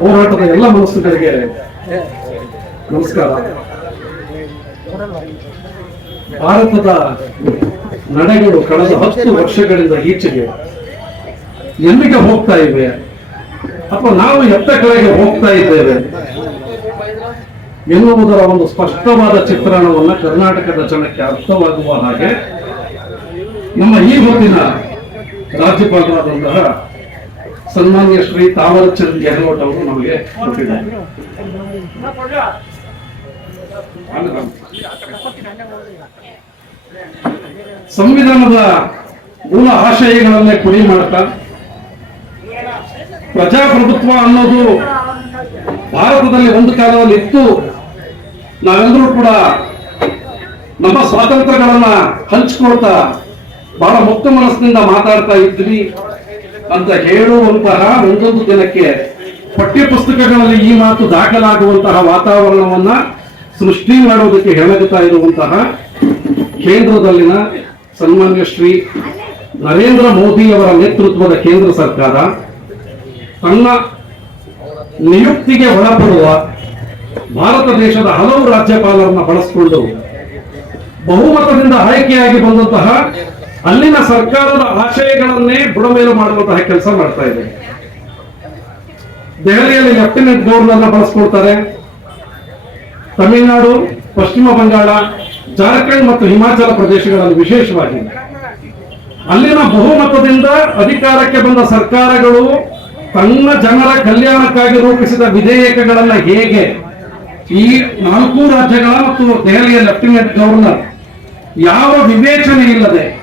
ಹೋರಾಟದ ಎಲ್ಲ ಮನಸ್ಸುಗಳಿಗೆ ನಮಸ್ಕಾರ. ಭಾರತದ ನಡೆಗಳು ಕಳೆದ ಹತ್ತು ವರ್ಷಗಳಿಂದ ಈಚೆಗೆ ಎಲ್ಲಿಗೆ ಹೋಗ್ತಾ ಇವೆ? ಅಥವಾ ನಾವು ಎತ್ತ ಕಡೆಗೆ ಹೋಗ್ತಾ ಇದ್ದೇವೆ? ಎನ್ನುವುದರ ಒಂದು ಸ್ಪಷ್ಟವಾದ ಚಿತ್ರಣವನ್ನು ಕರ್ನಾಟಕದ ಜನಕ್ಕೆ ಅರ್ಥವಾಗುವ ಹಾಗೆ ನಮ್ಮ ಈ ಹೊತ್ತಿನ ರಾಜ್ಯಪಾಲರಾದಂತಹ ಸನ್ಮಾನ್ಯ ಶ್ರೀ ತಾವರಚಂದ್ ಗೆಹ್ಲೋಟ್ ಅವರು ನಮಗೆ ಕೊಟ್ಟಿದ್ದಾರೆ. ಸಂವಿಧಾನದ ಮೂಲ ಆಶಯಗಳನ್ನೇ ಕುರಿ ಮಾಡ್ತಾ, ಪ್ರಜಾಪ್ರಭುತ್ವ ಅನ್ನೋದು ಭಾರತದಲ್ಲಿ ಒಂದು ಕಾಲದಲ್ಲಿ ಇತ್ತು. ನಾವೆಲ್ಲರೂ ಕೂಡ ನಮ್ಮ ಸ್ವಾತಂತ್ರ್ಯಗಳನ್ನ ಹಂಚ್ಕೊಳ್ತಾ, ಬಹಳ ಮುಕ್ತ ಮನಸ್ಸಿನಿಂದ ಮಾತಾಡ್ತಾ ಇದ್ವಿ. ಅಂತ ಹೇಳುವಂತಹ ಒಂದೊಂದು ದಿನಕ್ಕೆ ಪಠ್ಯ ಪುಸ್ತಕಗಳಲ್ಲಿ ಈ ಮಾತು ದಾಖಲಾಗುವಂತಹ ವಾತಾವರಣವನ್ನ ಸೃಷ್ಟಿ ಮಾಡೋದಕ್ಕೆ ಹೆಣಗುತ್ತಾ ಇರುವಂತಹ ಕೇಂದ್ರದಲ್ಲಿನ ಸನ್ಮಾನ್ಯ ಶ್ರೀ ನರೇಂದ್ರ ಮೋದಿ ಅವರ ನೇತೃತ್ವದ ಕೇಂದ್ರ ಸರ್ಕಾರ ತನ್ನ ನಿಯುಕ್ತಿಗೆ ಒಳಪಡುವ ಭಾರತ ದೇಶದ ಹಲವು ರಾಜ್ಯಪಾಲರನ್ನ ಬಳಸಿಕೊಂಡು ಬಹುಮತದಿಂದ ಆಯ್ಕೆಯಾಗಿ ಬಂದಂತಹ ಅಲ್ಲಿನ ಸರ್ಕಾರದ ಆಶಯಗಳನ್ನೇ ಬುಡಮೇಲು ಮಾಡುವಂತಹ ಕೆಲಸ ಮಾಡ್ತಾ ಇದೆ. ದೆಹಲಿಯಲ್ಲಿ ಲೆಫ್ಟಿನೆಂಟ್ ಗವರ್ನರ್ನ ಬಳಸ್ಕೊಳ್ತಾರೆ ತಮಿಳುನಾಡು, ಪಶ್ಚಿಮ ಬಂಗಾಳ, ಜಾರ್ಖಂಡ್ ಮತ್ತು ಹಿಮಾಚಲ ಪ್ರದೇಶಗಳಲ್ಲಿ ವಿಶೇಷವಾಗಿ. ಅಲ್ಲಿನ ಬಹುಮತದಿಂದ ಅಧಿಕಾರಕ್ಕೆ ಬಂದ ಸರ್ಕಾರಗಳು ತನ್ನ ಜನರ ಕಲ್ಯಾಣಕ್ಕಾಗಿ ರೂಪಿಸಿದ ವಿಧೇಯಕಗಳನ್ನ ಹೇಗೆ ಈ ನಾಲ್ಕು ರಾಜ್ಯಗಳ ಮತ್ತು ದೆಹಲಿಯ ಲೆಫ್ಟಿನೆಂಟ್ ಗವರ್ನರ್ ಯಾವ ವಿವೇಚನೆ ಇಲ್ಲದೆ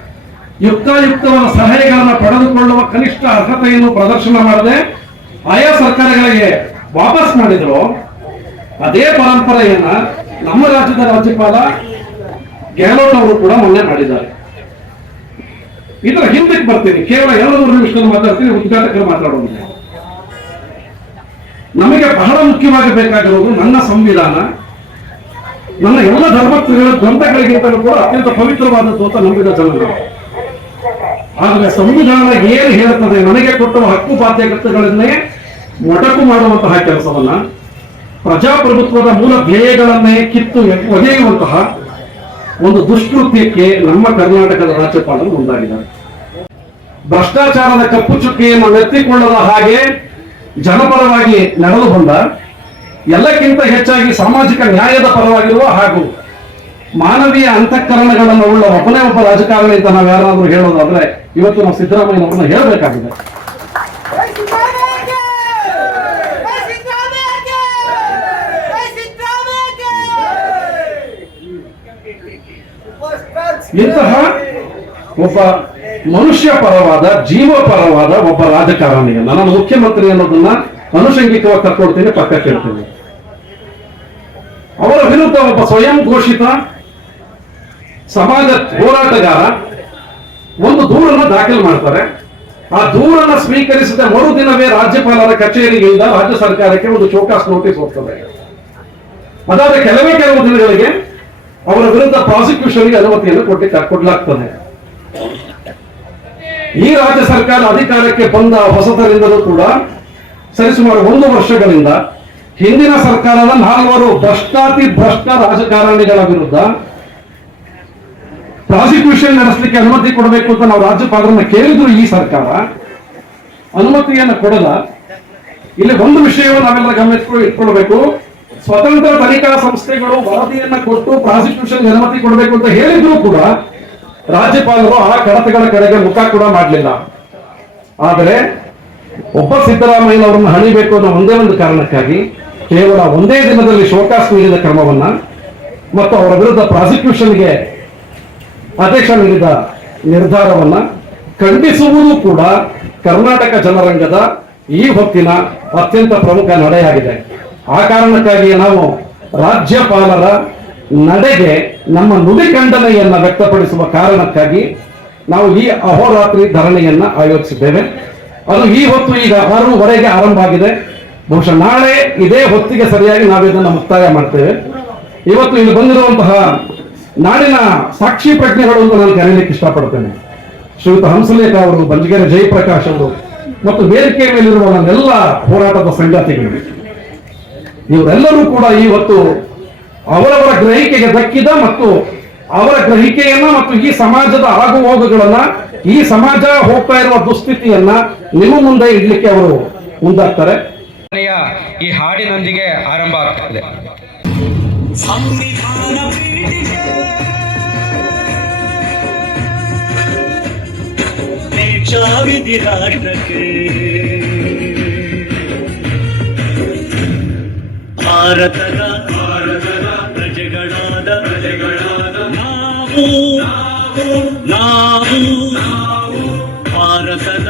ಯುಕ್ತಾಯುಕ್ತವಾದ ಸಲಹೆಗಳನ್ನು ಪಡೆದುಕೊಳ್ಳುವ ಕನಿಷ್ಠ ಅರ್ಹತೆಯನ್ನು ಪ್ರದರ್ಶನ ಮಾಡದೆ ಆಯಾ ಸರ್ಕಾರಗಳಿಗೆ ವಾಪಸ್ ಮಾಡಿದ್ರು. ಅದೇ ಪರಂಪರೆಯನ್ನ ನಮ್ಮ ರಾಜ್ಯದ ರಾಜ್ಯಪಾಲ ಗೆಹ್ಲೋಟ್ ಅವರು ಕೂಡ ಮೊನ್ನೆ ಮಾಡಿದ್ದಾರೆ. ಇದರ ಹಿಂದಕ್ಕೆ ಬರ್ತೀನಿ. ಕೇವಲ ಎರಡು ಮೂರು ನಿಮಿಷದಲ್ಲಿ ಮಾತಾಡ್ತೀನಿ, ಉದ್ಘಾಟಕರು ಮಾತಾಡೋದಿಲ್ಲ. ನಮಗೆ ಬಹಳ ಮುಖ್ಯವಾಗಿ ಬೇಕಾಗಿರುವುದು ನನ್ನ ಸಂವಿಧಾನ, ನನ್ನ ಎಲ್ಲ ಧರ್ಮಗಳ ಗ್ರಂಥಗಳಿಗಿಂತಲೂ ಕೂಡ ಅತ್ಯಂತ ಪವಿತ್ರವಾದದ್ದು ಅಂತ ನಂಬಿದ ಜನರು. ಆದರೆ ಸಂವಿಧಾನ ಏನು ಹೇಳುತ್ತದೆ? ನನಗೆ ಕೊಟ್ಟುವ ಹಕ್ಕು ಬಾಧ್ಯತೆಗಳನ್ನೇ ಮೊಟಕು ಮಾಡುವಂತಹ ಕೆಲಸವನ್ನ ಪ್ರಜಾಪ್ರಭುತ್ವದ ಮೂಲ ಧ್ಯೇಯಗಳನ್ನೇ ಕಿತ್ತು ಒಗೆಯುವಂತಹ ಒಂದು ದುಷ್ಕೃತ್ಯಕ್ಕೆ ನಮ್ಮ ಕರ್ನಾಟಕದ ರಾಜ್ಯಪಾಲರು ಮುಂದಾಗಿದ್ದಾರೆ. ಭ್ರಷ್ಟಾಚಾರದ ಕಪ್ಪು ಚುಕ್ಕಿಯನ್ನು ಎತ್ತಿಕೊಳ್ಳದ ಹಾಗೆ ಜನಪರವಾಗಿ ನಡೆದು ಬಂದ ಎಲ್ಲಕ್ಕಿಂತ ಹೆಚ್ಚಾಗಿ ಸಾಮಾಜಿಕ ನ್ಯಾಯದ ಪರವಾಗಿರುವ ಹಾಗೂ ಮಾನವೀಯ ಅಂತಃಕರಣಗಳನ್ನು ಉಳ್ಳ ಒಬ್ಬನೇ ಒಬ್ಬ ರಾಜಕಾರಣಿ ಅಂತ ನಾವು ಯಾರಾದರೂ ಹೇಳೋದಾದ್ರೆ ಇವತ್ತು ನಾವು ಸಿದ್ದರಾಮಯ್ಯನವ್ರನ್ನ ಹೇಳಬೇಕಾಗಿದೆ. ಇಂತಹ ಒಬ್ಬ ಮನುಷ್ಯ ಪರವಾದ ಜೀವ ಪರವಾದ ಒಬ್ಬ ರಾಜಕಾರಣಿಯನ್ನ ನಾನು ಮುಖ್ಯಮಂತ್ರಿ ಅನ್ನೋದನ್ನ ಅನುಷಂಗಿಕವಾಗಿ ತಕ್ಕೊಡ್ತೀನಿ ಪಕ್ಕಕ್ಕೆ ಇಡ್ತೀನಿ ಅವರ ವಿರುದ್ಧ ಒಬ್ಬ ಸ್ವಯಂ ಘೋಷಿತ ಸಮಾಜ ಹೋರಾಟಗಾರ ಒಂದು ದೂರನ್ನ ದಾಖಲು ಮಾಡ್ತಾರೆ. ಆ ದೂರನ್ನ ಸ್ವೀಕರಿಸಿದ ಮರುದಿನವೇ ರಾಜ್ಯಪಾಲರ ಕಚೇರಿಯಿಂದ ರಾಜ್ಯ ಸರ್ಕಾರಕ್ಕೆ ಒಂದು ಚೌಕಾಸ್ ನೋಟಿಸ್ ಹೋಗ್ತದೆ. ಅದಾದ ಕೆಲವೇ ಕೆಲವು ದಿನಗಳಿಗೆ ಅವರ ವಿರುದ್ಧ ಪ್ರಾಸಿಕ್ಯೂಷನ್ಗೆ ಅನುಮತಿಯನ್ನು ಕೊಟ್ಟಿ ಕೊಡಲಾಗ್ತದೆ. ಈ ರಾಜ್ಯ ಸರ್ಕಾರ ಅಧಿಕಾರಕ್ಕೆ ಬಂದ ಹೊಸತರಿಂದಲೂ ಕೂಡ ಸರಿಸುಮಾರು ಒಂದು ವರ್ಷಗಳಿಂದ ಹಿಂದಿನ ಸರ್ಕಾರದ ನಾಲ್ವರು ಭ್ರಷ್ಟಾತಿ ಭ್ರಷ್ಟ ರಾಜಕಾರಣಿಗಳ ವಿರುದ್ಧ ಪ್ರಾಸಿಕ್ಯೂಷನ್ ನಡೆಸಲಿಕ್ಕೆ ಅನುಮತಿ ಕೊಡಬೇಕು ಅಂತ ನಾವು ರಾಜ್ಯಪಾಲರನ್ನ ಕೇಳಿದ್ರು ಈ ಸರ್ಕಾರ, ಅನುಮತಿಯನ್ನು ಕೊಡದ ಇಲ್ಲಿ ಒಂದು ವಿಷಯವನ್ನು ನಾವೆಲ್ಲ ಗಮನಿಸ್ಕೊಂಡು ಇಟ್ಕೊಳ್ಬೇಕು. ಸ್ವತಂತ್ರ ತನಿಖಾ ಸಂಸ್ಥೆಗಳು ವರದಿಯನ್ನ ಕೊಟ್ಟು ಪ್ರಾಸಿಕ್ಯೂಷನ್ ಅನುಮತಿ ಕೊಡಬೇಕು ಅಂತ ಹೇಳಿದ್ರು ಕೂಡ ರಾಜ್ಯಪಾಲರು ಆ ಕಡತಗಳ ಕಡೆಗೆ ಮುಖ ಕೂಡ ಮಾಡಲಿಲ್ಲ. ಆದರೆ ಒಬ್ಬ ಸಿದ್ದರಾಮಯ್ಯನವರನ್ನು ಹಣಿಬೇಕು ಅನ್ನೋ ಒಂದೇ ಒಂದು ಕಾರಣಕ್ಕಾಗಿ ಕೇವಲ ಒಂದೇ ದಿನದಲ್ಲಿ ಶೋಕಾಸ್ ನೀಡಿದ ಕ್ರಮವನ್ನ ಮತ್ತು ಅವರ ವಿರುದ್ಧ ಪ್ರಾಸಿಕ್ಯೂಷನ್ಗೆ ಆದೇಶ ನೀಡಿದ ನಿರ್ಧಾರವನ್ನ ಖಂಡಿಸುವುದು ಕೂಡ ಕರ್ನಾಟಕ ಜನರಂಗದ ಈ ಹೊತ್ತಿನ ಅತ್ಯಂತ ಪ್ರಮುಖ ನಡೆಯಾಗಿದೆ. ಆ ಕಾರಣಕ್ಕಾಗಿ ನಾವು ರಾಜ್ಯಪಾಲರ ನಡೆಗೆ ನಮ್ಮ ನುಡಿ ಖಂಡನೆಯನ್ನ ವ್ಯಕ್ತಪಡಿಸುವ ಕಾರಣಕ್ಕಾಗಿ ನಾವು ಈ ಅಹೋರಾತ್ರಿ ಧರಣಿಯನ್ನ ಆಯೋಜಿಸಿದ್ದೇವೆ. ಅದು ಈ ಹೊತ್ತು ಈಗ ಆರೂವರೆಗೆ ಆರಂಭ ಆಗಿದೆ. ಬಹುಶಃ ನಾಳೆ ಇದೇ ಹೊತ್ತಿಗೆ ಸರಿಯಾಗಿ ನಾವು ಇದನ್ನು ಮುಕ್ತಾಯ ಮಾಡ್ತೇವೆ. ಇವತ್ತು ಇಲ್ಲಿ ಬಂದಿರುವಂತಹ ನಾಡಿನ ಸಾಕ್ಷಿ ಪ್ರಜ್ಞೆಗಳು ಅಂತ ನಾನು ಕರೆಯಲಿಕ್ಕೆ ಇಷ್ಟಪಡ್ತೇನೆ. ಶ್ರೀಯುತ ಹಂಸಲೇಖ ಅವರು ಬಂಜಗೆರೆ ಜಯಪ್ರಕಾಶ್ ಅವರು ಮತ್ತು ವೇದಿಕೆ ಮೇಲಿರುವ ನನ್ನೆಲ್ಲ ಹೋರಾಟದ ಸಂಗಾತಿಗಳು. ಇವರೆಲ್ಲರೂ ಕೂಡ ಇವತ್ತು ಅವರವರ ಗ್ರಹಿಕೆಗೆ ದಕ್ಕಿದ ಮತ್ತು ಅವರ ಗ್ರಹಿಕೆಯನ್ನ ಮತ್ತು ಈ ಸಮಾಜದ ಆಗು ಹೋಗುಗಳನ್ನ ಈ ಸಮಾಜ ಹೋಗ್ತಾ ಇರುವ ದುಸ್ಥಿತಿಯನ್ನ ನಿಮ್ಮ ಮುಂದೆ ಇಡ್ಲಿಕ್ಕೆ ಅವರು ಮುಂದಾಗ್ತಾರೆ. ಈ ಹಾಡಿನೊಂದಿಗೆ ಆರಂಭ ಆಗ್ತದೆ. ದೀಕ್ಷಾವಿಧಿ ರಾಷ್ಟ್ರಕ್ಕೆ ಭಾರತದ ಭಾರತದ ಪ್ರಜೆಗಳಾದ ಪ್ರಜೆಗಳಾದ ನಾವು ನಾವು ಭಾರತದ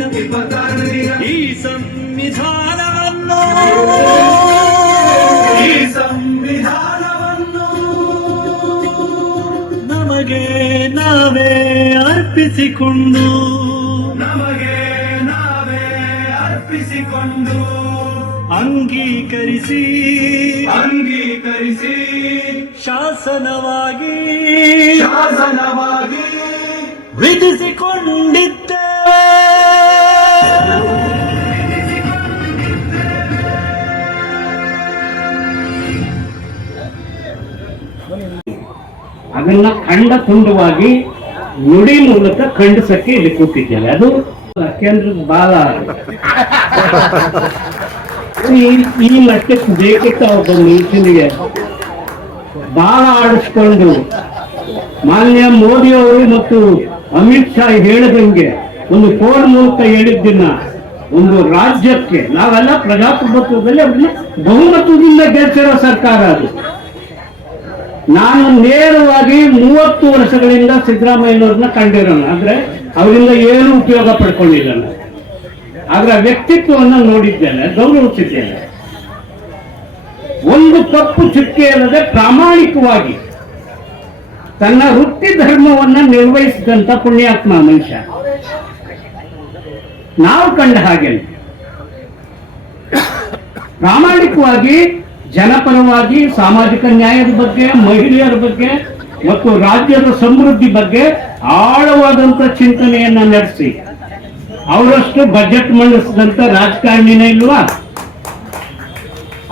ದಿನ ಇಪ್ಪತ್ತಾರನೇ ದಿನ ಈ ಸಂವಿಧಾನವನ್ನು ಈ ಸಂವಿಧಾನವನ್ನು ನಮಗೆ ನಾವೇ ಅರ್ಪಿಸಿಕೊಂಡು ನಮಗೆ ನಾವೇ ಅರ್ಪಿಸಿಕೊಂಡು ಅಂಗೀಕರಿಸಿ ಅಂಗೀಕರಿಸಿ ಶಾಸನವಾಗಿ ಶಾಸನವಾಗಿ ವಿಧಿಸಿಕೊಂಡಿದ್ದೆ ಅದನ್ನ ಖಂಡ ತುಂಡವಾಗಿ ನುಡಿ ಮೂಲಕ ಖಂಡಿಸಕ್ಕೆ ಇಲ್ಲಿ ಕೂತಿದ್ದೇವೆ ಅದು ಕೇಂದ್ರ ಬಾಲ. ಈ ಮಟ್ಟಕ್ಕೆ ಬೇಕಿತ್ತ ಒಬ್ಬ ಮನುಷ್ಯನಿಗೆ. ಬಾಲ ಆಡಿಸ್ಕೊಂಡು ಮಾನ್ಯ ಮೋದಿ ಅವರು ಮತ್ತು ಅಮಿತ್ ಶಾ ಹೇಳಿದಂಗೆ ಒಂದು ಫೋನ್ ಮೂಲಕ ಹೇಳಿದ್ದನ್ನ ಒಂದು ರಾಜ್ಯಕ್ಕೆ ನಾವೆಲ್ಲ ಪ್ರಜಾಪ್ರಭುತ್ವದಲ್ಲಿ ಅವ್ರನ್ನ ಬಹುಮತದಿಂದ ಗೆಲ್ಸಿರೋ ಸರ್ಕಾರ ಅದು. ನಾನು ನೇರವಾಗಿ ಮೂವತ್ತು ವರ್ಷಗಳಿಂದ ಸಿದ್ದರಾಮಯ್ಯನವ್ರನ್ನ ಕಂಡಿರೋಣ ಅಂದ್ರೆ ಅವರಿಂದ ಏನು ಉಪಯೋಗ ಪಡ್ಕೊಂಡಿಲ್ಲ. ಆದ್ರೆ ವ್ಯಕ್ತಿತ್ವವನ್ನ ನೋಡಿದ್ದೇನೆ, ಗೌರವಿಸಿದ್ದೇನೆ. ಒಂದು ತಪ್ಪು ಚುಕ್ಕೆ ಇಲ್ಲದೆ ಪ್ರಾಮಾಣಿಕವಾಗಿ ತನ್ನ ವೃತ್ತಿ ಧರ್ಮವನ್ನ ನಿರ್ವಹಿಸಿದಂತ ಪುಣ್ಯಾತ್ಮ ಮನುಷ್ಯ. ನಾವು ಕಂಡ ಹಾಗೆ ಪ್ರಾಮಾಣಿಕವಾಗಿ ಜನಪರವಾಗಿ ಸಾಮಾಜಿಕ ನ್ಯಾಯದ ಬಗ್ಗೆ, ಮಹಿಳೆಯರ ಬಗ್ಗೆ ಮತ್ತು ರಾಜ್ಯದ ಸಮೃದ್ಧಿ ಬಗ್ಗೆ ಆಳವಾದಂತ ಚಿಂತನೆಯನ್ನ ನಡೆಸಿ. ಅವರಷ್ಟು ಬಜೆಟ್ ಮಂಡಿಸಿದಂತ ರಾಜಕಾರಣಿನೇ ಇಲ್ವಾ?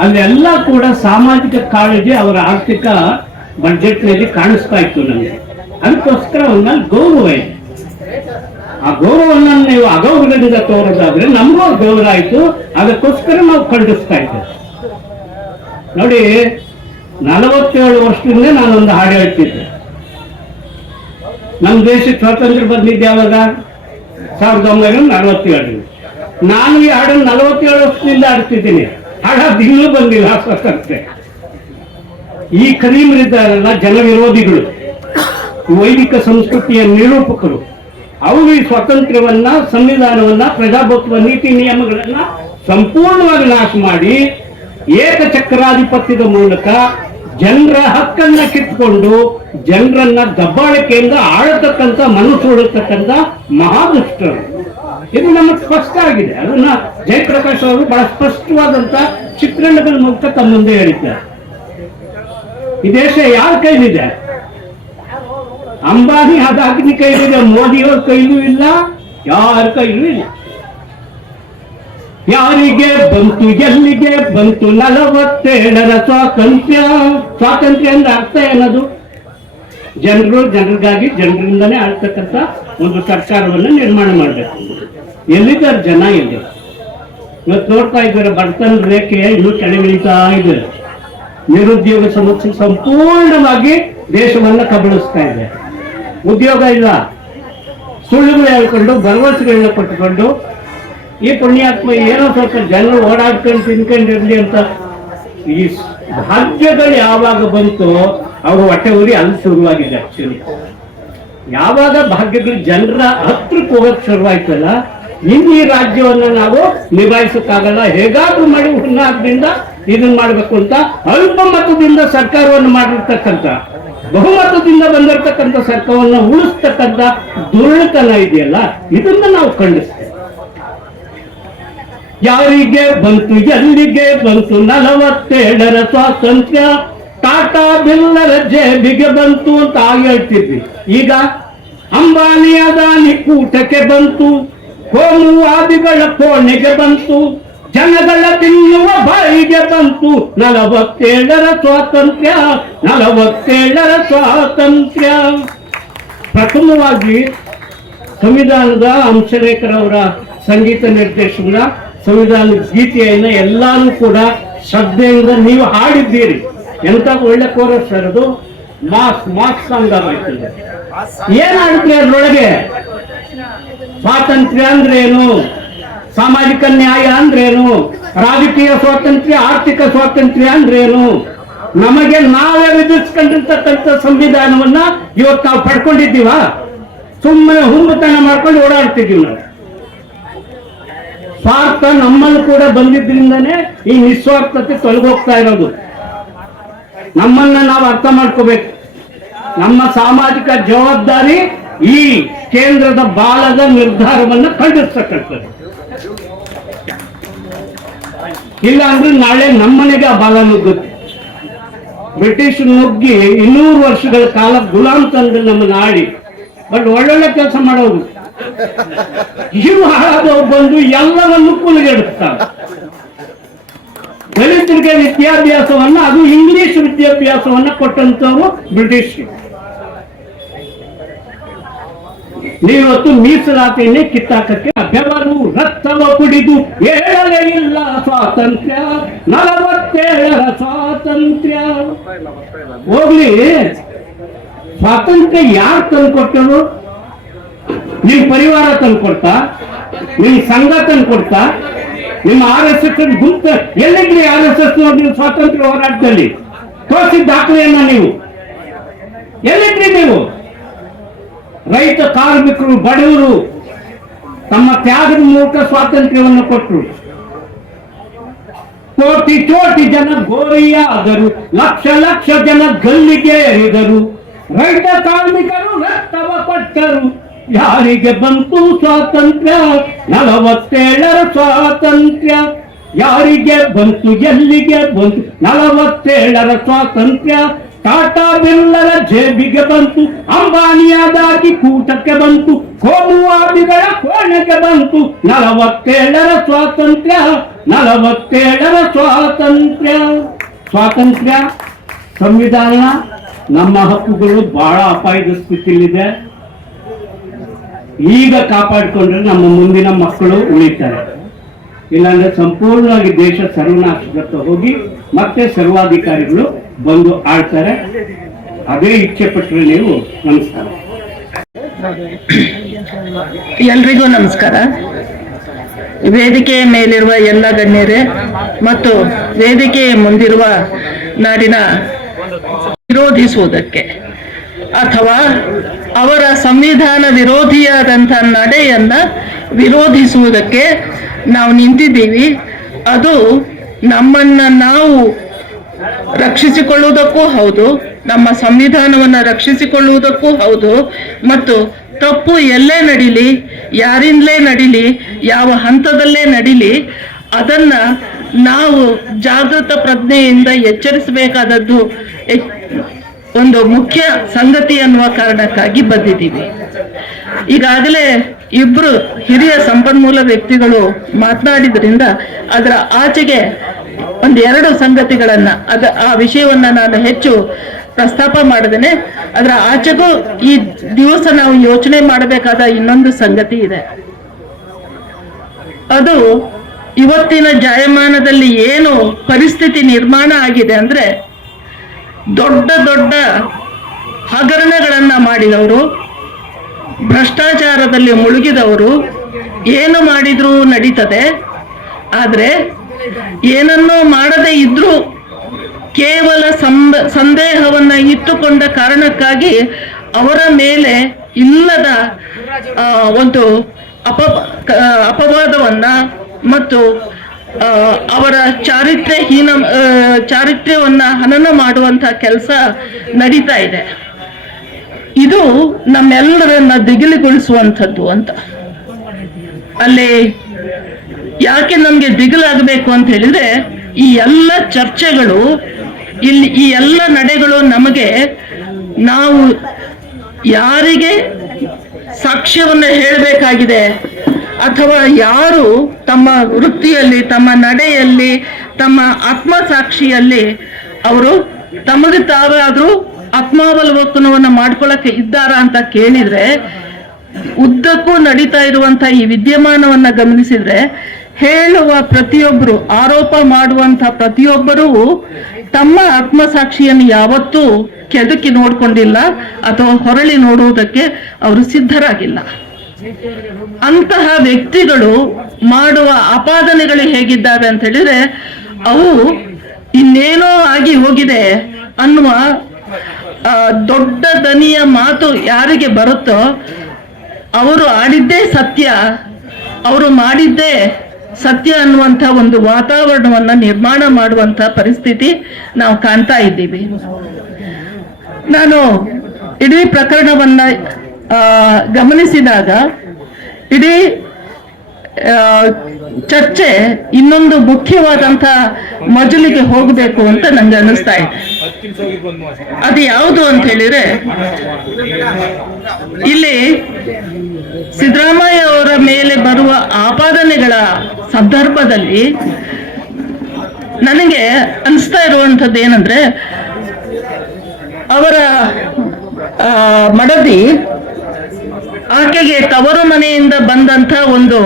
ಅಲ್ಲೆಲ್ಲ ಕೂಡ ಸಾಮಾಜಿಕ ಕಾಳಜಿ ಅವರ ಆರ್ಥಿಕ ಬಜೆಟ್ನಲ್ಲಿ ಕಾಣಿಸ್ತಾ ಇತ್ತು ನನಗೆ ಅದಕ್ಕೋಸ್ಕರ ಅವನಲ್ಲಿ ಗೌರವ ಇದೆ. ಆ ಗೌರವವನ್ನು ನೀವು ಅಗೌರವದಿಂದ ತೋರೋದಾದ್ರೆ ನಮಗೂ ಗೌರವ ಆಯ್ತು. ಅದಕ್ಕೋಸ್ಕರ ನಾವು ಖಂಡಿಸ್ತಾ ಇದ್ದೇವೆ. ನೋಡಿ, ನಲವತ್ತೇಳು ವರ್ಷದಿಂದ ನಾನೊಂದು ಹಾಡು ಹೇಳ್ತಿದ್ದೆ. ನಮ್ಮ ದೇಶಕ್ಕೆ ಸ್ವಾತಂತ್ರ್ಯ ಬಂದಿದ್ದೆ ಯಾವಾಗ ಸಾವಿರದ ಒಂಬೈನೂರ ನಲವತ್ತೇಳು ನಾನು ಈ ಹಾಡನ್ನು ನಲವತ್ತೇಳು ವರ್ಷದಿಂದ ಆಡ್ತಿದ್ದೀನಿ ಹಾಡ ಇನ್ನೂ ಬಂದಿಲ್ಲ ಸ್ವಾತಂತ್ರ್ಯ. ಈ ಕರೀಮರಿದ್ದಾರಲ್ಲ ಜನ ವಿರೋಧಿಗಳು ವೈದಿಕ ಸಂಸ್ಕೃತಿಯ ನಿರೂಪಕರು. ಅವರು ಈ ಸ್ವಾತಂತ್ರ್ಯವನ್ನ, ಸಂವಿಧಾನವನ್ನ ಪ್ರಜಾಪ್ರಭುತ್ವ ನೀತಿ ನಿಯಮಗಳನ್ನ ಸಂಪೂರ್ಣವಾಗಿ ನಾಶ ಮಾಡಿ ಏಕಚಕ್ರಾಧಿಪತ್ಯದ ಮೂಲಕ ಜನರ ಹಕ್ಕನ್ನ ಕಿತ್ಕೊಂಡು ಜನರನ್ನ ದಬ್ಬಾಳಿಕೆಯಿಂದ ಆಳತಕ್ಕಂಥ ಮನಸ್ಸು ಹೊಡತಕ್ಕಂಥ ಮಹಾದುಷ್ಟರು. ಇದು ನಮಗೆ ಸ್ಪಷ್ಟ ಆಗಿದೆ. ಅದನ್ನ ಜಯಪ್ರಕಾಶ್ ಅವರು ಬಹಳ ಸ್ಪಷ್ಟವಾದಂತ ಚಿತ್ರಣಗಳ ಮೂಲಕ ತಮ್ಮ ಮುಂದೆ ಹೇಳಿದ್ದಾರೆ. ಈ ದೇಶ ಯಾರ ಕೈಲಿದೆ? ಅಂಬಾನಿ ಅದಾಗ್ನಿ ಕೈಲಿದೆ. ಮೋದಿಯವ್ರ ಕೈಲೂ ಇಲ್ಲ, ಯಾರ ಕೈಲೂ ಇಲ್ಲ. ಯಾರಿಗೆ ಬಂತು, ಎಲ್ಲಿಗೆ ಬಂತು? ನಲವತ್ತೇಳರ ಸ್ವಾತಂತ್ರ್ಯ. ಸ್ವಾತಂತ್ರ್ಯ ಅಂದ್ರೆ ಅರ್ಥ ಏನದು? ಜನರು ಜನರಿಗಾಗಿ ಜನರಿಂದನೇ ಆಳ್ತಕ್ಕಂಥ ಒಂದು ಸರ್ಕಾರವನ್ನು ನಿರ್ಮಾಣ ಮಾಡಬೇಕು. ಎಲ್ಲಿದ್ದಾರೆ ಜನ ಇಲ್ಲಿ? ಇವತ್ತು ನೋಡ್ತಾ ಇದ್ದಾರೆ, ಬಡತನ ರೇಖೆ ಇನ್ನೂ ಕೆಳಗಿಳಿತಾ ಇದೆ. ನಿರುದ್ಯೋಗ ಸಮಸ್ಯೆ ಸಂಪೂರ್ಣವಾಗಿ ದೇಶವನ್ನ ಕಬಳಿಸ್ತಾ ಇದೆ. ಉದ್ಯೋಗ ಇಲ್ಲ. ಸುಳ್ಳುಗಳು ಹೇಳ್ಕೊಂಡು, ಭರವಸೆಗಳನ್ನ ಕೊಟ್ಟುಕೊಂಡು ಈ ಪುಣ್ಯಾತ್ಮ ಏನೋ ಸ್ವಲ್ಪ ಜನರು ಓಡಾಡ್ಕೊಂಡು ತಿನ್ಕೊಂಡಿರ್ಲಿ ಅಂತ. ಈ ಭಾಗ್ಯಗಳು ಯಾವಾಗ ಬಂತು ಅವರು ಹೊಟ್ಟೆ ಊರಿ ಅಲ್ಲಿ ಶುರುವಾಗಿದೆ ಆಕ್ಚುಲಿ ಯಾವಾಗ ಭಾಗ್ಯಗಳು ಜನರ ಹತ್ರಕ್ಕೆ ಹೋಗಕ್ ಶುರುವಾಯ್ತಲ್ಲ, ಇನ್ನು ಈ ರಾಜ್ಯವನ್ನ ನಾವು ನಿಭಾಯಿಸಕ್ಕಾಗಲ್ಲ. ಹೇಗಾದ್ರೂ ಮಾಡಿ ಹುನ್ನಾರದಿಂದ ಇದನ್ನ ಮಾಡ್ಬೇಕು ಅಂತ ಅಲ್ಪ ಮತದಿಂದ ಸರ್ಕಾರವನ್ನು ಮಾಡಿರ್ತಕ್ಕಂಥ, ಬಹುಮತದಿಂದ ಬಂದಿರತಕ್ಕಂಥ ಸರ್ಕಾರವನ್ನು ಉಳಿಸ್ತಕ್ಕಂಥ ದುರ್ಳತನ ಇದೆಯಲ್ಲ? ಇದನ್ನ ನಾವು ಖಂಡಿಸ್ತೇವೆ. ಯಾರಿಗೆ ಬಂತು, ಎಲ್ಲಿಗೆ ಬಂತು, ನಲವತ್ತೇಳರ ಸ್ವಾತಂತ್ರ್ಯ? ಟಾಟಾ ಬಿಲ್ಲರ ಜೇಬಿಗೆ ಬಂತು ಅಂತ ಹೇಳ್ತಿದ್ವಿ. ಈಗ ಅಂಬಾನಿ ಅದಾನಿ ಕೂಟಕ್ಕೆ ಬಂತು ಕೋಮುವಾದಿಗಳ ಕೋಣೆಗೆ ಬಂತು, ಜನಗಳ ತಿನ್ನುವ ಬಾಯಿಗೆ ಬಂತು. ನಲವತ್ತೇಳರ ಸ್ವಾತಂತ್ರ್ಯ ನಲವತ್ತೇಳರ ಸ್ವಾತಂತ್ರ್ಯ. ಪ್ರಥಮವಾಗಿ ಸಂವಿಧಾನದ ಹಂಸಲೇಖರವರ ಸಂಗೀತ ನಿರ್ದೇಶನ ಸಂವಿಧಾನದ ಗೀತೆಯನ್ನ ಎಲ್ಲಾನು ಕೂಡ ಶ್ರದ್ಧೆಯಿಂದ ನೀವು ಹಾಡಿದ್ದೀರಿ. ಎಂತ ಒಳ್ಳೆ ಕೋರಸ್ ಅದು? ಮಾಸ್ ಮಾಸ್ ಸಾಂಗ್ ಏನು ಏನ್ ಆಡುತ್ತೆ ಅದ್ರೊಳಗೆ? ಸ್ವಾತಂತ್ರ್ಯ ಅಂದ್ರೇನು? ಸಾಮಾಜಿಕ ನ್ಯಾಯ ಅಂದ್ರೇನು? ರಾಜಕೀಯ ಸ್ವಾತಂತ್ರ್ಯ, ಆರ್ಥಿಕ ಸ್ವಾತಂತ್ರ್ಯ ಅಂದ್ರೇನು? ನಮಗೆ ನಾವೇ ವಿಧಿಸ್ಕೊಂಡಿರ್ತಕ್ಕಂಥ ಸಂವಿಧಾನವನ್ನ ಇವತ್ತು ನಾವು ಪಡ್ಕೊಂಡಿದ್ದೀವ? ಸುಮ್ಮನೆ ಹುಂಬತನ ಮಾಡ್ಕೊಂಡು ಓಡಾಡ್ತಿದ್ದೀವಿ ನಾವು. ಸ್ವಾರ್ಥ ನಮ್ಮಲ್ಲಿ ಕೂಡ ಬಂದಿದ್ರಿಂದನೇ ಈ ನಿಸ್ವಾರ್ಥತೆ ತೊಲಗೋಗ್ತಾ ಇರೋದು. ನಮ್ಮನ್ನ ನಾವು ಅರ್ಥ ಮಾಡ್ಕೋಬೇಕು. ನಮ್ಮ ಸಾಮಾಜಿಕ ಜವಾಬ್ದಾರಿ ಈ ಕೇಂದ್ರದ ಬಾಲದ ನಿರ್ಧಾರವನ್ನು ಖಂಡಿಸ್ತಕ್ಕಂಥದ್ದು. ಇಲ್ಲ ಅಂದ್ರೆ ನಾಳೆ ನಮ್ಮನೆಗೆ ಆ ಬಾಲ ನುಗ್ಗುತ್ತೆ. ಬ್ರಿಟಿಷ್ ನುಗ್ಗಿ ಇನ್ನೂರು ವರ್ಷಗಳ ಕಾಲ ಗುಲಾಮ್ ತಂದು ನಮ್ಮ ನಾಡಿ, ಬಟ್ ಒಳ್ಳೊಳ್ಳೆ ಕೆಲಸ ಮಾಡೋರು. ಇವು ಬಂದು ಎಲ್ಲವನ್ನು ಕುಲಗೆಡುತ್ತಾನೆ ದಲಿತರಿಗೆ ವಿದ್ಯಾಭ್ಯಾಸವನ್ನ ಅದು ಇಂಗ್ಲಿಷ್ ವಿದ್ಯಾಭ್ಯಾಸವನ್ನ ಕೊಟ್ಟಂತವರು ಬ್ರಿಟಿಷ್ ನೀವತ್ತು ಮೀಸಲಾತಿಯನ್ನೇ ಕಿತ್ತಾಕಕ್ಕೆ ಬೆವರು ರಕ್ತವ ಕುಡಿದು ಏಳಲೇ ಇಲ್ಲ ಸ್ವಾತಂತ್ರ್ಯ, ನಲವತ್ತೇಳರ ಸ್ವಾತಂತ್ರ್ಯ. ಹೋಗ್ಲಿ, ಸ್ವಾತಂತ್ರ್ಯ ಯಾರು ತಂದ್ಕೊಟ್ಟರು ನಿಮ್ ಪರಿವಾರ ತಂದ್ಕೊಡ್ತಾ ನಿಮ್ ಸಂಘ ತಂದ್ಕೊಡ್ತಾ ನಿಮ್ಮ ಆರ್ ಎಸ್ ಎಸ್ ಗುಂಪು ಎಲ್ಲಿದ್ರಿ ಆರ್ ಎಸ್ ಎಸ್ ನೀವು ಸ್ವಾತಂತ್ರ್ಯ ಹೋರಾಟದಲ್ಲಿ? ತೋರಿಸಿದ ದಾಖಲೆಯನ್ನ ನೀವು. ಎಲ್ಲಿದ್ರಿ ನೀವು? ರೈತ, ಕಾರ್ಮಿಕರು, ಬಡವರು ತಮ್ಮ ತ್ಯಾಗದ ಮೂಲಕ ಸ್ವಾತಂತ್ರ್ಯವನ್ನು ಕೊಟ್ಟರು ಕೋಟಿ ಕೋಟಿ ಜನ ಗೋರಿಯಾದರು, ಲಕ್ಷ ಲಕ್ಷ ಜನ ಗಲ್ಲಿಗೆ ಏರಿದರು ರೈತ, ಕಾರ್ಮಿಕರು ರಕ್ತವ ಕೊಟ್ಟರು. ಯಾರಿಗೆ ಬಂತು ಸ್ವಾತಂತ್ರ್ಯ? ನಲವತ್ತೇಳರ ಸ್ವಾತಂತ್ರ್ಯ. ಯಾರಿಗೆ ಬಂತು, ಎಲ್ಲಿಗೆ ಬಂತು? ನಲವತ್ತೇಳರ ಸ್ವಾತಂತ್ರ್ಯ. ಟಾಟಾ ಬಿಲ್ಲರ ಜೇಬಿಗೆ ಬಂತು, ಅಂಬಾನಿಯಾದಾಗಿ ಕೂಟಕ್ಕೆ ಬಂತು, ಕೋಮುವಾದಿಗಳ ಕೋಣೆಗೆ ಬಂತು. ನಲವತ್ತೇಳರ ಸ್ವಾತಂತ್ರ್ಯ ನಲವತ್ತೇಳರ ಸ್ವಾತಂತ್ರ್ಯ. ಸ್ವಾತಂತ್ರ್ಯ ಸಂವಿಧಾನ ನಮ್ಮ ಹಕ್ಕುಗಳು ಬಹಳ ಅಪಾಯದ ಸ್ಥಿತಿಯಲ್ಲಿದೆ. ಈಗ ಕಾಪಾಡಿಕೊಂಡ್ರೆ ನಮ್ಮ ಮುಂದಿನ ಮಕ್ಕಳು ಉಳಿತಾರೆ. ಇಲ್ಲಾಂದ್ರೆ ಸಂಪೂರ್ಣವಾಗಿ ದೇಶ ಸರ್ವನಾಶದತ್ತ ಹೋಗಿ ಮತ್ತೆ ಸರ್ವಾಧಿಕಾರಿಗಳು ಬಂದು ಆಳ್ತಾರೆ. ಅದೇ ಇಚ್ಛೆ ಪಟ್ಟರೆ ನೀವು ನಮಸ್ಕಾರ. ಎಲ್ರಿಗೂ ನಮಸ್ಕಾರ. ವೇದಿಕೆಯ ಮೇಲಿರುವ ಎಲ್ಲ ಗಣ್ಯರೇ ಮತ್ತು ವೇದಿಕೆಯ ಮುಂದಿರುವ ನಾಡಿನ ವಿರೋಧಿಸುವುದಕ್ಕೆ ಅಥವಾ ಅವರ ಸಂವಿಧಾನ ವಿರೋಧಿಯಾದಂಥ ನಡೆಯನ್ನ ವಿರೋಧಿಸುವುದಕ್ಕೆ ನಾವು ನಿಂತಿದ್ದೀವಿ. ಅದು ನಮ್ಮನ್ನ ನಾವು ರಕ್ಷಿಸಿಕೊಳ್ಳುವುದಕ್ಕೂ ಹೌದು, ನಮ್ಮ ಸಂವಿಧಾನವನ್ನು ರಕ್ಷಿಸಿಕೊಳ್ಳುವುದಕ್ಕೂ ಹೌದು, ಮತ್ತು ತಪ್ಪು ಎಲ್ಲೇ ನಡೀಲಿ, ಯಾರಿಂದಲೇ ನಡೀಲಿ, ಯಾವ ಹಂತದಲ್ಲೇ ನಡೀಲಿ, ಅದನ್ನ ನಾವು ಜಾಗೃತ ಪ್ರಜ್ಞೆಯಿಂದ ಎಚ್ಚರಿಸಬೇಕಾದದ್ದು ಒಂದು ಮುಖ್ಯ ಸಂಗತಿ ಅನ್ನುವ ಕಾರಣಕ್ಕಾಗಿ ಬಂದಿದ್ದೀವಿ. ಈಗಾಗಲೇ ಇಬ್ರು ಹಿರಿಯ ಸಂಪನ್ಮೂಲ ವ್ಯಕ್ತಿಗಳು ಮಾತನಾಡಿದ್ರಿಂದ ಅದರ ಆಚೆಗೆ ಒಂದೆರಡು ಸಂಗತಿಗಳನ್ನ ಅದ ಆ ವಿಷಯವನ್ನ ನಾನು ಹೆಚ್ಚು ಪ್ರಸ್ತಾಪ ಮಾಡಿದ್ದೇನೆ. ಅದರ ಆಚೆಗೂ ಈ ದಿವಸ ನಾವು ಯೋಚನೆ ಮಾಡಬೇಕಾದ ಇನ್ನೊಂದು ಸಂಗತಿ ಇದೆ. ಅದು ಇವತ್ತಿನ ಜಾಯಮಾನದಲ್ಲಿ ಏನು ಪರಿಸ್ಥಿತಿ ನಿರ್ಮಾಣ ಆಗಿದೆ ಅಂದ್ರೆ ದೊಡ್ಡ ದೊಡ್ಡ ಹಗರಣಗಳನ್ನು ಮಾಡಿದವರು, ಭ್ರಷ್ಟಾಚಾರದಲ್ಲಿ ಮುಳುಗಿದವರು, ಏನು ಮಾಡಿದರೂ ನಡೀತದೆ. ಆದರೆ ಏನನ್ನೂ ಮಾಡದೇ ಇದ್ರೂ ಕೇವಲ ಸಂಬ, ಸಂದೇಹವನ್ನ ಇಟ್ಟುಕೊಂಡ ಕಾರಣಕ್ಕಾಗಿ ಅವರ ಮೇಲೆ ಇಲ್ಲದ ಒಂದು ಅಪ ಅಪವಾದವನ್ನು ಮತ್ತು ಅವರ ಚಾರಿತ್ರ್ಯಹೀನ ಹೀನ ಚಾರಿತ್ರ್ಯವನ್ನ ಹನನ ಮಾಡುವಂತ ಕೆಲಸ ನಡೀತಾ ಇದೆ. ಇದು ನಮ್ಮೆಲ್ಲರನ್ನ ದಿಗಿಲುಗೊಳಿಸುವಂಥದ್ದು ಅಂತ. ಅಲ್ಲಿ ಯಾಕೆ ನಮ್ಗೆ ದಿಗಿಲಾಗಬೇಕು ಅಂತ ಹೇಳಿದ್ರೆ, ಈ ಎಲ್ಲ ಚರ್ಚೆಗಳು, ಇಲ್ಲಿ ಈ ಎಲ್ಲ ನಡೆಗಳು ನಮಗೆ ನಾವು ಯಾರಿಗೆ ಸಾಕ್ಷ್ಯವನ್ನು ಹೇಳಬೇಕಾಗಿದೆ ಅಥವಾ ಯಾರು ತಮ್ಮ ವೃತ್ತಿಯಲ್ಲಿ, ತಮ್ಮ ನಡೆಯಲ್ಲಿ, ತಮ್ಮ ಆತ್ಮಸಾಕ್ಷಿಯಲ್ಲಿ ಅವರು ತಮಗೆ ತಾವಾದ್ರೂ ಆತ್ಮಾವಲೋಕನವನ್ನು ಮಾಡ್ಕೊಳ್ಳಕ್ಕೆ ಇದ್ದಾರಾ ಅಂತ ಕೇಳಿದ್ರೆ, ಉದ್ದಕ್ಕೂ ನಡೀತಾ ಇರುವಂತ ಈ ವಿದ್ಯಮಾನವನ್ನ ಗಮನಿಸಿದ್ರೆ, ಹೇಳುವ ಪ್ರತಿಯೊಬ್ಬರು ಆರೋಪ ಮಾಡುವಂತ ಪ್ರತಿಯೊಬ್ಬರೂ ತಮ್ಮ ಆತ್ಮಸಾಕ್ಷಿಯನ್ನು ಯಾವತ್ತೂ ಕೆದಕಿ ನೋಡ್ಕೊಂಡಿಲ್ಲ ಅಥವಾ ಹೊರಳಿ ನೋಡುವುದಕ್ಕೆ ಅವರು ಸಿದ್ಧರಾಗಿಲ್ಲ. ಅಂತಹ ವ್ಯಕ್ತಿಗಳು ಮಾಡುವ ಆಪಾದನೆಗಳು ಹೇಗಿದ್ದಾವೆ ಅಂತ ಹೇಳಿದ್ರೆ, ಅವು ಇನ್ನೇನೋ ಆಗಿ ಹೋಗಿದೆ ಅನ್ನುವ ದೊಡ್ಡ ದನಿಯ ಮಾತು ಯಾರಿಗೆ ಬರುತ್ತೋ, ಅವರು ಆಡಿದ್ದೇ ಸತ್ಯ, ಅವರು ಮಾಡಿದ್ದೇ ಸತ್ಯ ಅನ್ನುವಂಥ ಒಂದು ವಾತಾವರಣವನ್ನು ನಿರ್ಮಾಣ ಮಾಡುವಂಥ ಪರಿಸ್ಥಿತಿ ನಾವು ಕಾಣ್ತಾ ಇದ್ದೀವಿ. ನಾನು ಇಡೀ ಪ್ರಕರಣವನ್ನ ಗಮನಿಸಿದಾಗ ಇಡೀ ಚರ್ಚೆ ಇನ್ನೊಂದು ಮುಖ್ಯವಾದಂತ ಮಜಲಿಗೆ ಹೋಗಬೇಕು ಅಂತ ನಂಗೆ ಅನಿಸ್ತಾ ಇದೆ. ಅದು ಯಾವುದು ಅಂತ ಹೇಳಿದ್ರೆ, ಇಲ್ಲಿ ಸಿದ್ದರಾಮಯ್ಯ ಅವರ ಮೇಲೆ ಬರುವ ಆಪಾದನೆಗಳ ಸಂದರ್ಭದಲ್ಲಿ ನನಗೆ ಅನಿಸ್ತಾ ಇರುವಂಥದ್ದು ಏನಂದ್ರೆ, ಅವರ ಮಡದಿ ಆಕೆಗೆ ತವರು ಮನೆಯಿಂದ ಬಂದಂತ ಒಂದು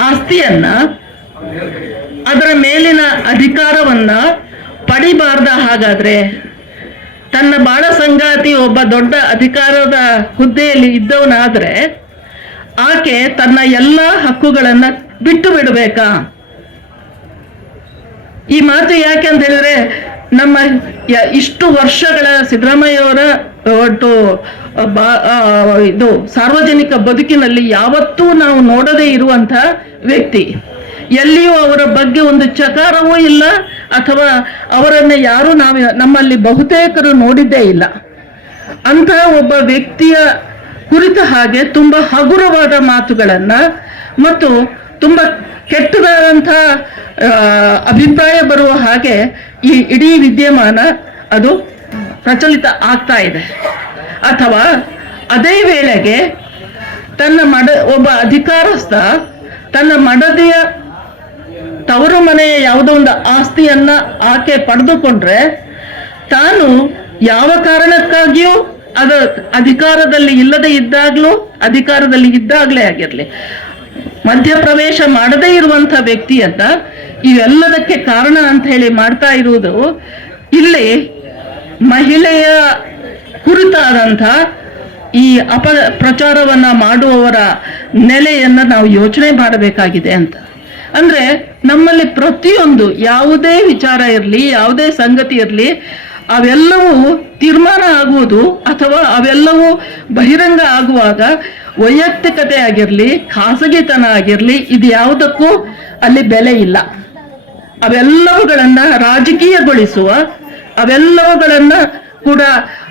ಆಸ್ತಿಯನ್ನ ಅದರ ಮೇಲಿನ ಅಧಿಕಾರವನ್ನ ಪಡಿಬಾರ್ದ ಹಾಗಾದ್ರೆ ತನ್ನ ಬಾಳ ಸಂಗಾತಿ ಒಬ್ಬ ದೊಡ್ಡ ಅಧಿಕಾರದ ಹುದ್ದೆಯಲ್ಲಿ ಇದ್ದವನಾದ್ರೆ ಆಕೆ ತನ್ನ ಎಲ್ಲ ಹಕ್ಕುಗಳನ್ನ ಬಿಟ್ಟು ಬಿಡಬೇಕಾ? ಈ ಮಾತು ಯಾಕೆ ಅಂತ ಹೇಳಿದ್ರೆ ನಮ್ಮ ಇಷ್ಟು ವರ್ಷಗಳ ಸಿದ್ದರಾಮಯ್ಯವರ ಒಟ್ಟು ಇದು ಸಾರ್ವಜನಿಕ ಬದುಕಿನಲ್ಲಿ ಯಾವತ್ತೂ ನಾವು ನೋಡದೇ ಇರುವಂತ ವ್ಯಕ್ತಿ. ಎಲ್ಲಿಯೂ ಅವರ ಬಗ್ಗೆ ಒಂದು ಚಕಾರವೂ ಇಲ್ಲ, ಅಥವಾ ಅವರನ್ನು ಯಾರು ನಾವು, ನಮ್ಮಲ್ಲಿ ಬಹುತೇಕರು ನೋಡಿದ್ದೇ ಇಲ್ಲ. ಅಂತಹ ಒಬ್ಬ ವ್ಯಕ್ತಿಯ ಕುರಿತ ಹಾಗೆ ತುಂಬಾ ಹಗುರವಾದ ಮಾತುಗಳನ್ನ ಮತ್ತು ತುಂಬಾ ಕೆಟ್ಟದಾದಂಥ ಅಭಿಪ್ರಾಯ ಬರುವ ಹಾಗೆ ಈ ಇಡೀ ವಿದ್ಯಮಾನ ಅದು ಪ್ರಚಲಿತ ಆಗ್ತಾ ಇದೆ. ಅಥವಾ ಅದೇ ವೇಳೆಗೆ ತನ್ನ ಮಡ, ಒಬ್ಬ ಅಧಿಕಾರಸ್ಥ ತನ್ನ ಮಡದಿಯ ತವರು ಮನೆಯ ಯಾವುದೋ ಒಂದು ಆಸ್ತಿಯನ್ನ ಆಕೆ ಪಡೆದುಕೊಂಡ್ರೆ ತಾನು ಯಾವ ಕಾರಣಕ್ಕಾಗಿಯೂ ಅದ ಅಧಿಕಾರದಲ್ಲಿ ಇಲ್ಲದೆ ಇದ್ದಾಗ್ಲೂ, ಅಧಿಕಾರದಲ್ಲಿ ಇದ್ದಾಗಲೇ ಆಗಿರಲಿ. ಮಧ್ಯಪ್ರವೇಶ ಮಾಡದೇ ಇರುವಂತ ವ್ಯಕ್ತಿಯನ್ನ ಇವೆಲ್ಲದಕ್ಕೆ ಕಾರಣ ಅಂತ ಹೇಳಿ ಮಾಡ್ತಾ ಇರುವುದು ಇಲ್ಲಿ ಮಹಿಳೆಯ ಕುರಿತಾದಂಥ ಈ ಅಪ ಪ್ರಚಾರವನ್ನು ಮಾಡುವವರ ನೆಲೆಯನ್ನು ನಾವು ಯೋಚನೆ ಮಾಡಬೇಕಾಗಿದೆ ಅಂತ. ಅಂದರೆ ನಮ್ಮಲ್ಲಿ ಪ್ರತಿಯೊಂದು ಯಾವುದೇ ವಿಚಾರ ಇರಲಿ, ಯಾವುದೇ ಸಂಗತಿ ಇರಲಿ, ಅವೆಲ್ಲವೂ ತೀರ್ಮಾನ ಆಗುವುದು ಅಥವಾ ಅವೆಲ್ಲವೂ ಬಹಿರಂಗ ಆಗುವಾಗ ವೈಯಕ್ತಿಕತೆ ಆಗಿರಲಿ, ಖಾಸಗಿತನ ಆಗಿರಲಿ, ಇದು ಯಾವುದಕ್ಕೂ ಅಲ್ಲಿ ಬೆಲೆ ಇಲ್ಲ. ಅವೆಲ್ಲವುಗಳನ್ನು ರಾಜಕೀಯಗೊಳಿಸುವ ಅವೆಲ್ಲವುಗಳನ್ನ ಕೂಡ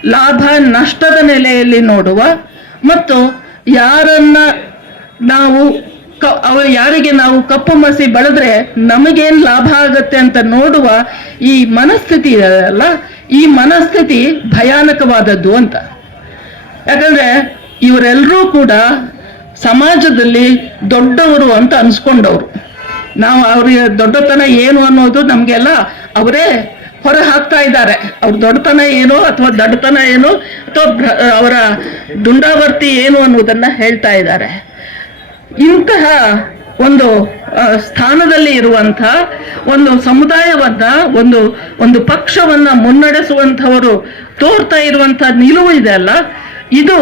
ಲಾಭ, ನಷ್ಟದ ನೆಲೆಯಲ್ಲಿ ನೋಡುವ ಮತ್ತು ಯಾರನ್ನ ನಾವು ಕ- ಅವ, ಯಾರಿಗೆ ನಾವು ಕಪ್ಪು ಮಸಿ ಬಳದ್ರೆ ನಮಗೇನು ಲಾಭ ಆಗತ್ತೆ ಅಂತ ನೋಡುವ ಈ ಮನಸ್ಥಿತಿ ಅಲ್ಲ? ಈ ಮನಸ್ಥಿತಿ ಭಯಾನಕವಾದದ್ದು ಅಂತ. ಯಾಕಂದ್ರೆ ಇವರೆಲ್ಲರೂ ಕೂಡ ಸಮಾಜದಲ್ಲಿ ದೊಡ್ಡವರು ಅಂತ ಅನ್ಸ್ಕೊಂಡವ್ರು. ನಾವು ಅವ್ರಿಗೆ ದೊಡ್ಡತನ ಏನು ಅನ್ನೋದು ನಮಗೆಲ್ಲ ಅವರೇ ಹೊರ ಹಾಕ್ತಾ ಇದ್ದಾರೆ. ಅವ್ರ ದೊಡ್ಡತನ ಏನು ಅಥವಾ ದಡ್ಡತನ ಏನು ಅಥವಾ ಅವರ ದುಂಡಾವರ್ತಿ ಏನು ಅನ್ನುವುದನ್ನ ಹೇಳ್ತಾ ಇದ್ದಾರೆ. ಇಂತಹ ಒಂದು ಸ್ಥಾನದಲ್ಲಿ ಇರುವಂಥ ಒಂದು ಸಮುದಾಯವನ್ನ, ಒಂದು ಒಂದು ಪಕ್ಷವನ್ನ ಮುನ್ನಡೆಸುವಂಥವರು ತೋರ್ತಾ ಇರುವಂಥ ನಿಲುವು ಇದೆ ಅಲ್ಲ? ಇದು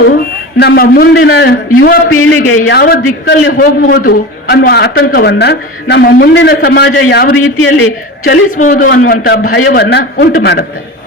ನಮ್ಮ ಮುಂದಿನ ಯುವ ಪೀಳಿಗೆ ಯಾವ ದಿಕ್ಕಲ್ಲಿ ಹೋಗಬಹುದು ಅನ್ನುವ ಆತಂಕವನ್ನ ನಮ್ಮ ಮುಂದಿನ ಸಮಾಜ ಯಾವ ರೀತಿಯಲ್ಲಿ ಚಲಿಸಬಹುದು ಅನ್ನುವಂಥ ಭಯವನ್ನ ಉಂಟು ಮಾಡುತ್ತೆ.